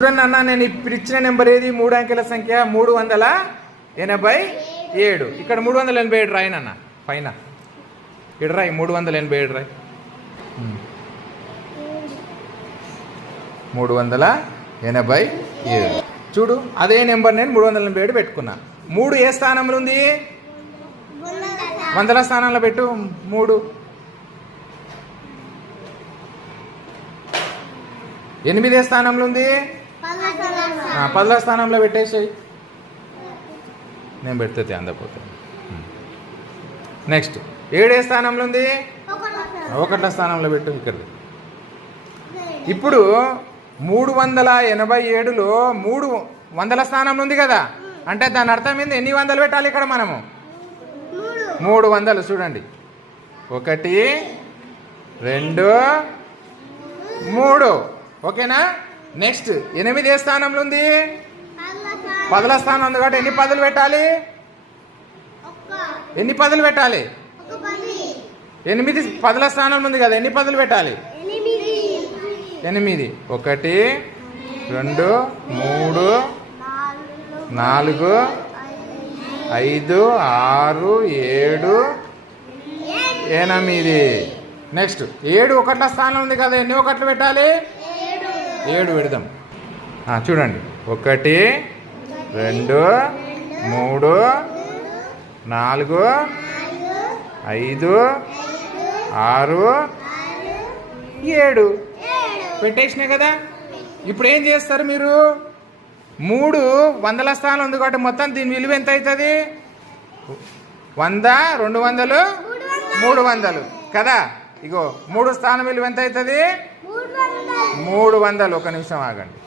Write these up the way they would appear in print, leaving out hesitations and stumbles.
చూడండి అన్న, నేను ఇప్పుడు ఇచ్చిన నెంబర్ ఏది? 3 అంకెల సంఖ్య 387. ఇక్కడ 387 రాయనన్న పైన. ఇక్కడ రాయి 387 రాయి. 387 చూడు. అదే నెంబర్ నేను 387 పెట్టుకున్నా. 3 ఏ స్థానంలో ఉంది? వందల స్థానంలో పెట్టు. 3 8 ఏ స్థానంలో ఉంది? 10వ స్థానంలో పెట్టేసాయి. నేను పెడితే అందపోతే. నెక్స్ట్ 7 ఏ స్థానంలో ఉంది? 1వ స్థానంలో పెట్టు. ఇక్కడ ఇప్పుడు 387లో 300 స్థానంలో ఉంది కదా, అంటే దాని అర్థం ఏంది? ఎన్ని వందలు పెట్టాలి ఇక్కడ మనము? 300. చూడండి, 1 2 3. ఓకేనా? నెక్స్ట్ 8 ఏ స్థానంలో ఉంది? 10వ స్థానం ఉంది కాబట్టి ఎన్ని పదులు పెట్టాలి? ఎన్ని పదులు పెట్టాలి? 8 10వ స్థానంలో ఉంది కదా, ఎన్ని పదులు పెట్టాలి? 8. 1 2 3 4 5 6 7 8. నెక్స్ట్ 7 1వ స్థానం ఉంది కదా, ఎన్ని ఒకట్లు పెట్టాలి? 7 పెడదాం. చూడండి, 1 2 3 4 5 6 7 పెట్టేసినాయి కదా. ఇప్పుడు ఏం చేస్తారు మీరు? 3 వందల స్థానం ఉంది కాబట్టి మొత్తం దీని విలువ ఎంత అవుతుంది? 100 200 300 కదా. ఇగో 3 స్థానం విలువ ఎంత అవుతుంది? 300. ఒక నిమిషం ఆగండి.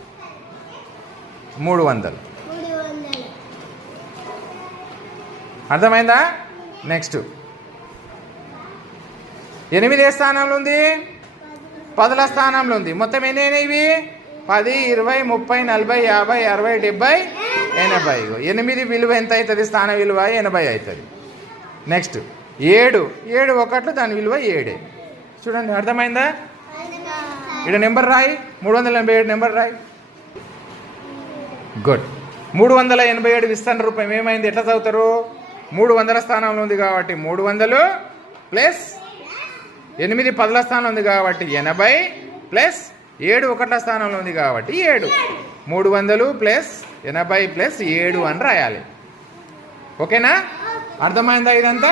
300 అర్థమైందా? నెక్స్ట్ 8 ఏ స్థానంలో ఉంది? 10వ స్థానంలో ఉంది. మొత్తం ఎన్ని అయినాయి? 10 20 30 40 50 60 70 80. 8 విలువ ఎంత అవుతుంది? స్థాన విలువ 80 అవుతుంది. నెక్స్ట్ 7 ఒకట్లు, దాని విలువ 7. చూడండి, అర్థమైందా? ఇక్కడ నెంబర్ రాయి, 387 నెంబర్ రాయి. గుడ్. 387 విస్తరణ రూపం ఏమైంది? ఎట్లా చదువుతారు? 300 స్థానంలో ఉంది కాబట్టి 300 ప్లస్ 8 10వ స్థానంలో ఉంది కాబట్టి 80 ప్లస్ 7 1వ స్థానంలో ఉంది కాబట్టి 7. 300 ప్లస్ 80 ప్లస్ 7 అని రాయాలి. ఓకేనా? అర్థమైందా ఇదంతా?